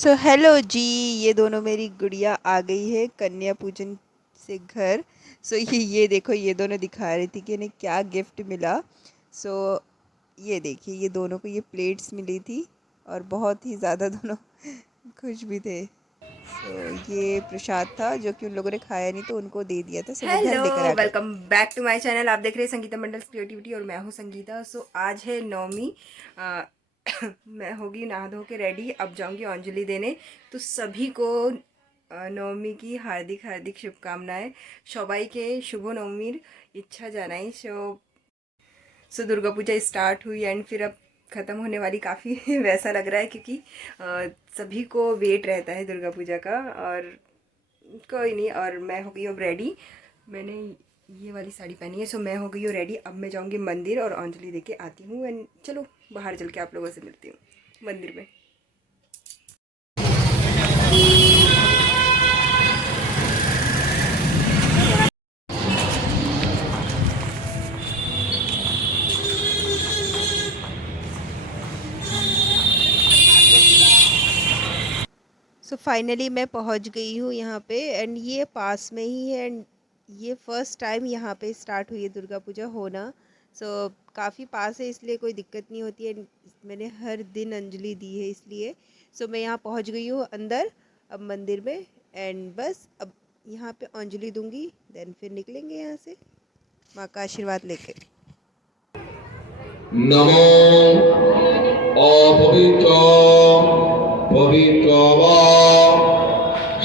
So hello जी। ये दोनों मेरी गुड़िया आ गई है कन्या पूजन से घर। सो ये देखो, ये दोनों दिखा रही थी कि इन्हें क्या गिफ्ट मिला। सो ये देखिए, ये दोनों को ये प्लेट्स मिली थी और बहुत ही ज़्यादा दोनों खुश भी थे। सो ये प्रसाद था जो कि उन लोगों ने खाया नहीं तो उनको दे दिया था। सो वो घर हेलो, लेकर आ गए। Welcome back to my channel. आप देख रहे हैं संगीता मंडल क्रिएटिविटी और मैं हूं संगीता। आज है नवमी। अ, मैं होगी नहा धो के रेडी, अब जाऊंगी अंजलि देने। तो सभी को नवमी की हार्दिक हार्दिक शुभकामनाएं। सबाई के शुभ नवमीर इच्छा जानाई। सो दुर्गा पूजा स्टार्ट हुई एंड फिर अब ख़त्म होने वाली, काफ़ी वैसा लग रहा है क्योंकि सभी को वेट रहता है दुर्गा पूजा का। और कोई नहीं, और मैं हो गई अब रेडी। मैंने ये वाली साड़ी पहनी है, सो मैं हो गई हूँ रेडी। अब मैं जाऊँगी मंदिर और अंजलि देके आती हूँ। एंड चलो बाहर चल के आप लोगों से मिलती हूँ मंदिर में। सो फाइनली मैं पहुंच गई हूँ यहाँ पे एंड ये पास में ही है। एंड ये फर्स्ट टाइम यहाँ पे स्टार्ट हुई है दुर्गा पूजा होना। सो काफ़ी पास है इसलिए कोई दिक्कत नहीं होती है। मैंने हर दिन अंजलि दी है इसलिए। सो मैं यहाँ पहुँच गई हूँ अंदर अब मंदिर में। एंड बस अब यहाँ पे अंजलि दूंगी, देन फिर निकलेंगे यहाँ से माँ का आशीर्वाद लेके। नमो अपवित्र पवित्र वा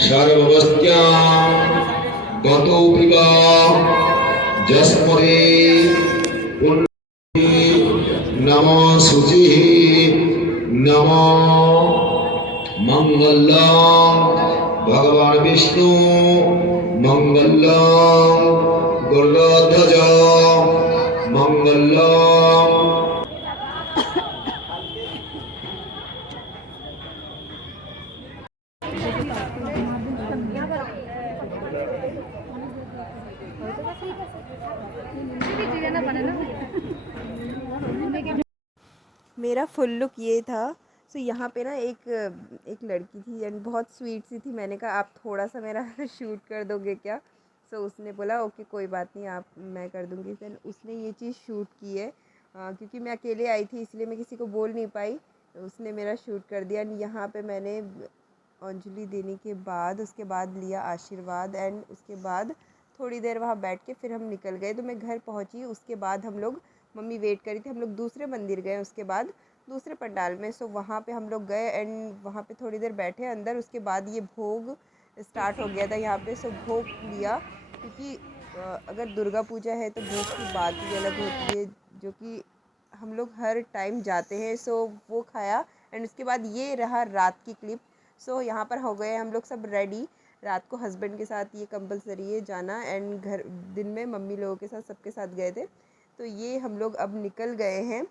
सर्वस्त्यां गतोऽपिवा जस्मरे पुण्ये नमो शुचिः नमो मंगलम भगवान विष्णु मंगलम गरुड़ध्वज मंगलम। मेरा फुल लुक ये था। सो यहाँ पे ना एक एक लड़की थी एंड बहुत स्वीट सी थी। मैंने कहा आप थोड़ा सा मेरा शूट कर दोगे क्या। सो उसने बोला ओके कोई बात नहीं, आप मैं कर दूँगी। फिर उसने ये चीज़ शूट की है। क्योंकि मैं अकेले आई थी इसलिए मैं किसी को बोल नहीं पाई, तो उसने मेरा शूट कर दिया। एंड यहाँ पे मैंने अंजलि देने के बाद उसके बाद लिया आशीर्वाद। एंड उसके बाद थोड़ी देर वहाँ बैठ के फिर हम निकल गए। तो मैं घर पहुँची, उसके बाद हम लोग, मम्मी वेट करी थी, हम लोग दूसरे मंदिर गए उसके बाद दूसरे पंडाल में। सो वहाँ पे हम लोग गए एंड वहाँ पे थोड़ी देर बैठे अंदर। उसके बाद ये भोग स्टार्ट हो गया था यहाँ पे। सो भोग लिया क्योंकि अगर दुर्गा पूजा है तो भोग की बात ही अलग होती है, जो कि हम लोग हर टाइम जाते हैं। सो वो खाया एंड उसके बाद ये रहा रात की क्लिप। सो यहाँ पर हो गए हम लोग सब रेडी। रात को हस्बैंड के साथ ये कंपलसरी है जाना एंड घर दिन में मम्मी लोगों के साथ सबके साथ गए थे। तो ये हम लोग अब निकल गए हैं।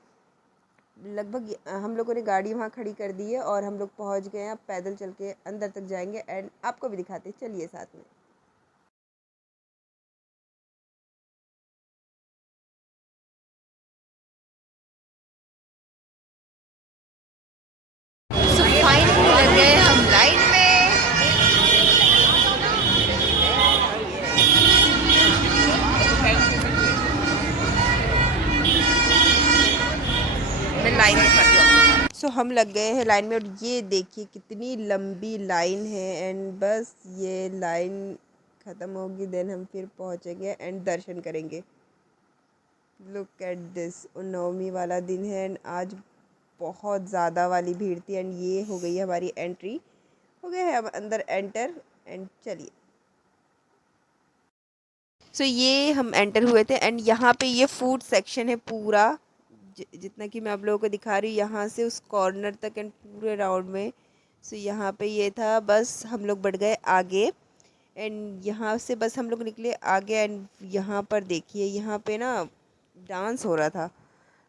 लगभग हम लोगों ने गाड़ी वहाँ खड़ी कर दी है और हम लोग पहुँच गए हैं। अब पैदल चल के अंदर तक जाएंगे एंड आपको भी दिखाते हैं, चलिए साथ में। सो फाइनली लग गए हम लाइन में। मैं लाइन दिखाती हूँ। सो हम लग गए हैं लाइन में और ये देखिए कितनी लंबी लाइन है। एंड बस ये लाइन ख़त्म होगी देन हम फिर पहुँचेंगे एंड दर्शन करेंगे। लुक एट दिस, नवमी वाला दिन है एंड आज बहुत ज़्यादा वाली भीड़ थी। एंड ये हो गई है हमारी एंट्री, हो गया है अब अंदर एंटर। एंड चलिए, सो ये हम एंटर हुए थे एंड यहाँ पे ये फूड सेक्शन है पूरा। जितना कि मैं आप लोगों को दिखा रही हूँ यहाँ से उस कॉर्नर तक एंड पूरे राउंड में। सो यहाँ पे ये था, बस हम लोग बढ़ गए आगे एंड यहाँ से बस हम लोग निकले आगे। एंड यहाँ पर देखिए, यहाँ पे ना डांस हो रहा था।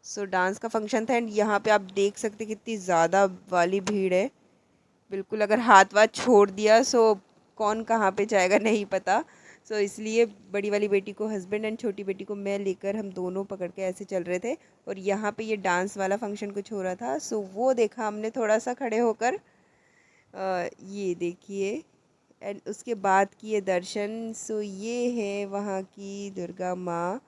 सो डांस का फंक्शन था एंड यहाँ पे आप देख सकते कितनी ज़्यादा वाली भीड़ है। बिल्कुल अगर हाथ वाथ छोड़ दिया सो कौन कहाँ पे जाएगा नहीं पता। सो इसलिए बड़ी वाली बेटी को हस्बैंड एंड छोटी बेटी को मैं लेकर हम दोनों पकड़ के ऐसे चल रहे थे। और यहाँ पे ये डांस वाला फंक्शन कुछ हो रहा था। सो वो देखा हमने थोड़ा सा खड़े होकर। ये देखिए एंड उसके बाद किए दर्शन। सो ये है वहाँ की दुर्गा माँ।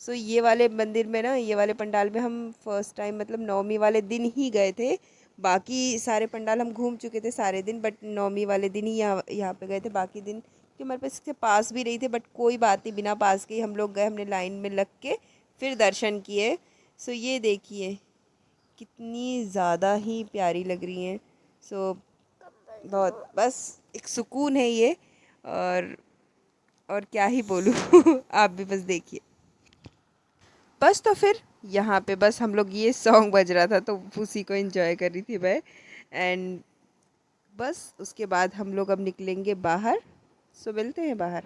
सो ये वाले मंदिर में ना, ये वाले पंडाल में हम फर्स्ट टाइम मतलब नवमी वाले दिन ही गए थे। बाकी सारे पंडाल हम घूम चुके थे सारे दिन, बट नवमी वाले दिन ही यहाँ पे गए थे। बाकी दिन कि हमारे पास इससे पास भी रही थे, बट कोई बात नहीं, बिना पास के ही हम लोग गए। हमने लाइन में लग के फिर दर्शन किए। सो ये देखिए कितनी ज़्यादा ही प्यारी लग रही हैं। सो बहुत बस एक सुकून है ये। और क्या ही बोलूँ आप भी बस देखिए। बस तो फिर यहाँ पे बस हम लोग, ये सॉन्ग बज रहा था तो उसी को एंजॉय कर रही थी मैं। एंड बस उसके बाद हम लोग अब निकलेंगे बाहर। सो मिलते हैं बाहर।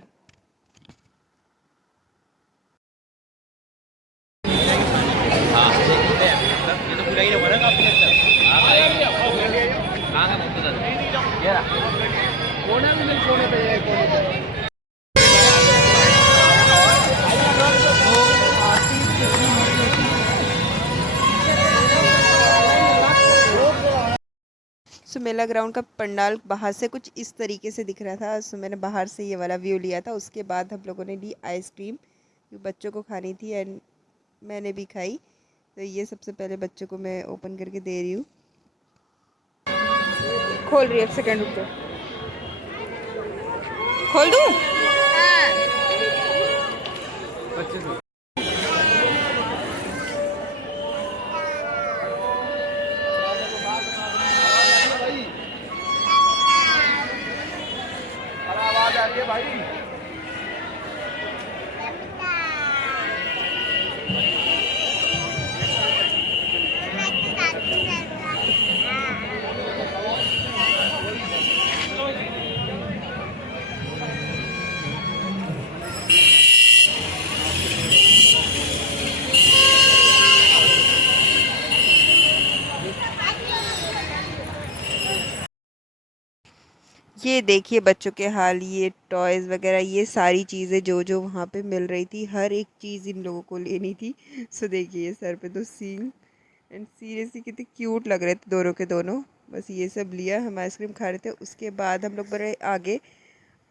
सो मेला ग्राउंड का पंडाल बाहर से कुछ इस तरीके से दिख रहा था। सो मैंने बाहर से ये वाला व्यू लिया था। उसके बाद हम लोगों ने ली आइसक्रीम, जो बच्चों को खानी थी एंड मैंने भी खाई। तो ये सबसे पहले बच्चों को मैं ओपन करके दे रही हूँ। खोल रही है, एक सेकंड रुक जाओ। खोल दूँ? ये देखिए बच्चों के हाल, ये टॉयज़ वगैरह, ये सारी चीज़ें जो जो वहाँ पे मिल रही थी, हर एक चीज़ इन लोगों को लेनी थी। सो देखिए ये सर पे तो सींग एंड सीरियसली कितने क्यूट लग रहे थे दोनों के दोनों। बस ये सब लिया, हम आइसक्रीम खा रहे थे। उसके बाद हम लोग बढ़े आगे।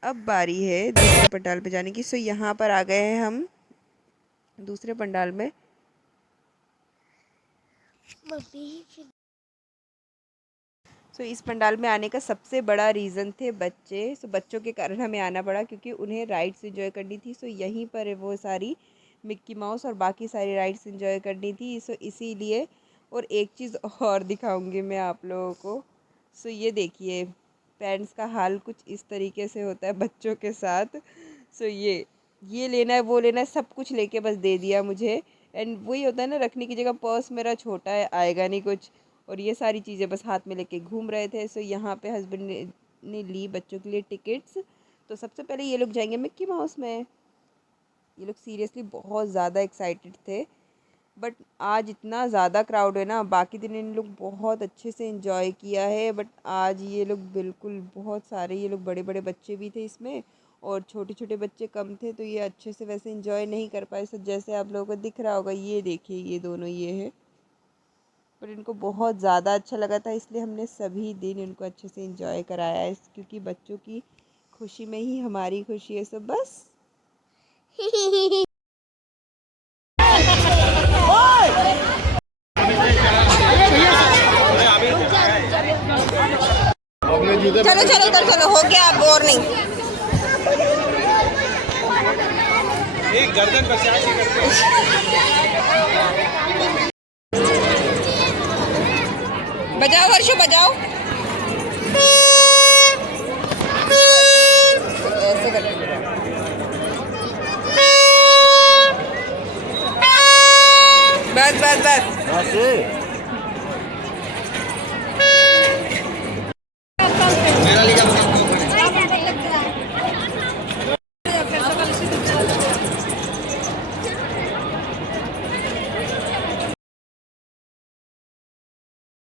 अब बारी है दूसरे पंडाल पे जाने की। सो यहाँ पर आ गए हैं हम दूसरे पंडाल में। सो इस पंडाल में आने का सबसे बड़ा रीज़न थे बच्चे। सो बच्चों के कारण हमें आना पड़ा, क्योंकि उन्हें राइड्स एंजॉय करनी थी। सो यहीं पर वो सारी मिक्की माउस और बाकी सारी राइड्स एंजॉय करनी थी। सो इसीलिए, और एक चीज़ और दिखाऊंगी मैं आप लोगों को। सो ये देखिए पेरेंट्स का हाल कुछ इस तरीके से होता है बच्चों के साथ। सो ये लेना है, वो लेना है, सब कुछ लेके बस दे दिया मुझे। एंड वही होता है ना, रखने की जगह पर्स मेरा छोटा है, आएगा नहीं कुछ। और ये सारी चीज़ें बस हाथ में लेके घूम रहे थे। सो यहाँ पे हस्बैंड ने ली बच्चों के लिए टिकट्स। तो सबसे पहले ये लोग जाएंगे मिक्की माउस में। ये लोग सीरियसली बहुत ज़्यादा एक्साइटेड थे, बट आज इतना ज़्यादा क्राउड है ना। बाकी दिन इन लोग बहुत अच्छे से एंजॉय किया है, बट आज ये लोग बिल्कुल, बहुत सारे ये लोग बड़े बड़े बच्चे भी थे इसमें और छोटे छोटे बच्चे कम थे, तो ये अच्छे से वैसे एंजॉय नहीं कर पाए। सब जैसे आप लोगों को दिख रहा होगा, ये देखिए ये दोनों ये है। पर इनको बहुत ज़्यादा अच्छा लगा था, इसलिए हमने सभी दिन इनको अच्छे से एंजॉय कराया है, क्योंकि बच्चों की खुशी में ही हमारी खुशी है। सब बस चलो चलो उधर चलो, हो गया अब और नहीं। एक गर्दन बचा के बजाओ वर्षो बजाओ। ऐसे करके बस बस बस।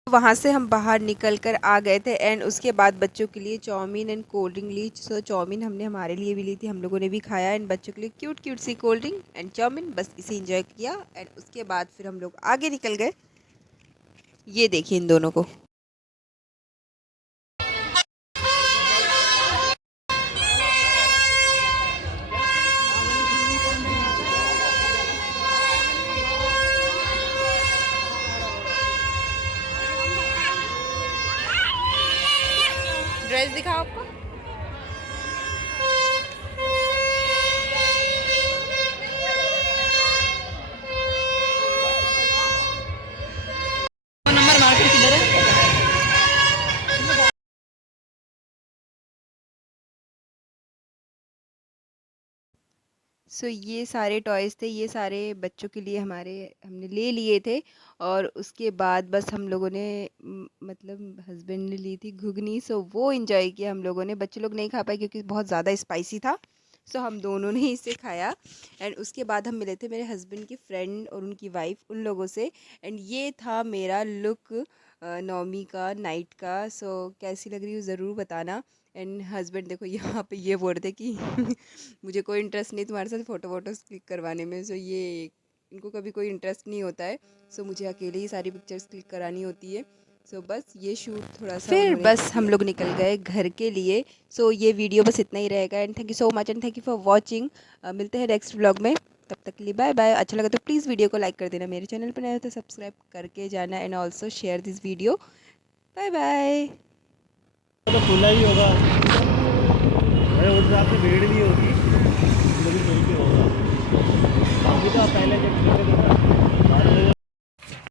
वहाँ से हम बाहर निकल कर आ गए थे एंड उसके बाद बच्चों के लिए चाउमीन एंड कोल्ड ड्रिंक ली। सो चाउमीन हमने हमारे लिए भी ली थी, हम लोगों ने भी खाया, एंड बच्चों के लिए क्यूट क्यूट सी कोल्ड ड्रिंक एंड चाउमीन, बस इसे एंजॉय किया। एंड उसके बाद फिर हम लोग आगे निकल गए। ये देखिए इन दोनों को। ड्रेस दिखाओ आपको। नंबर मार्केट किधर है? सो ये सारे टॉयज़ थे, ये सारे बच्चों के लिए हमने ले लिए थे। और उसके बाद बस हम लोगों ने मतलब हस्बैंड ने ली थी घुगनी, सो वो इंजॉय किया हम लोगों ने। बच्चे लोग नहीं खा पाए क्योंकि बहुत ज़्यादा स्पाइसी था, सो हम दोनों ने इसे खाया। एंड उसके बाद हम मिले थे मेरे हस्बैंड की फ्रेंड और उनकी वाइफ, उन लोगों से। एंड ये था मेरा लुक नौमी का, नाइट का। सो कैसी लग रही हूँ ज़रूर बताना। एंड हस्बैंड देखो यहाँ पे ये बोल रहे थे कि मुझे कोई इंटरेस्ट नहीं तुम्हारे साथ फ़ोटो वोटोज़ क्लिक करवाने में। सो ये इनको कभी कोई इंटरेस्ट नहीं होता है, सो मुझे अकेले ही सारी पिक्चर्स क्लिक करानी होती है। सो बस ये शूट थोड़ा सा फिर बस हम लोग निकल गए घर के लिए। सो ये वीडियो बस इतना ही रहेगा। And thank you so much and thank you for watching. मिलते हैं नेक्स्ट व्लॉग में, तब तक के लिए बाय बाय। अच्छा लगा तो प्लीज़ वीडियो को लाइक कर देना, मेरे चैनल पर नया हो तो सब्सक्राइब करके जाना। And also share this video. Bye bye. तो खुला ही होगा, अरे उस हिसाब से भीड़ भी होगी, लेकिन मिल के होगा। अभी तो आप पहले जब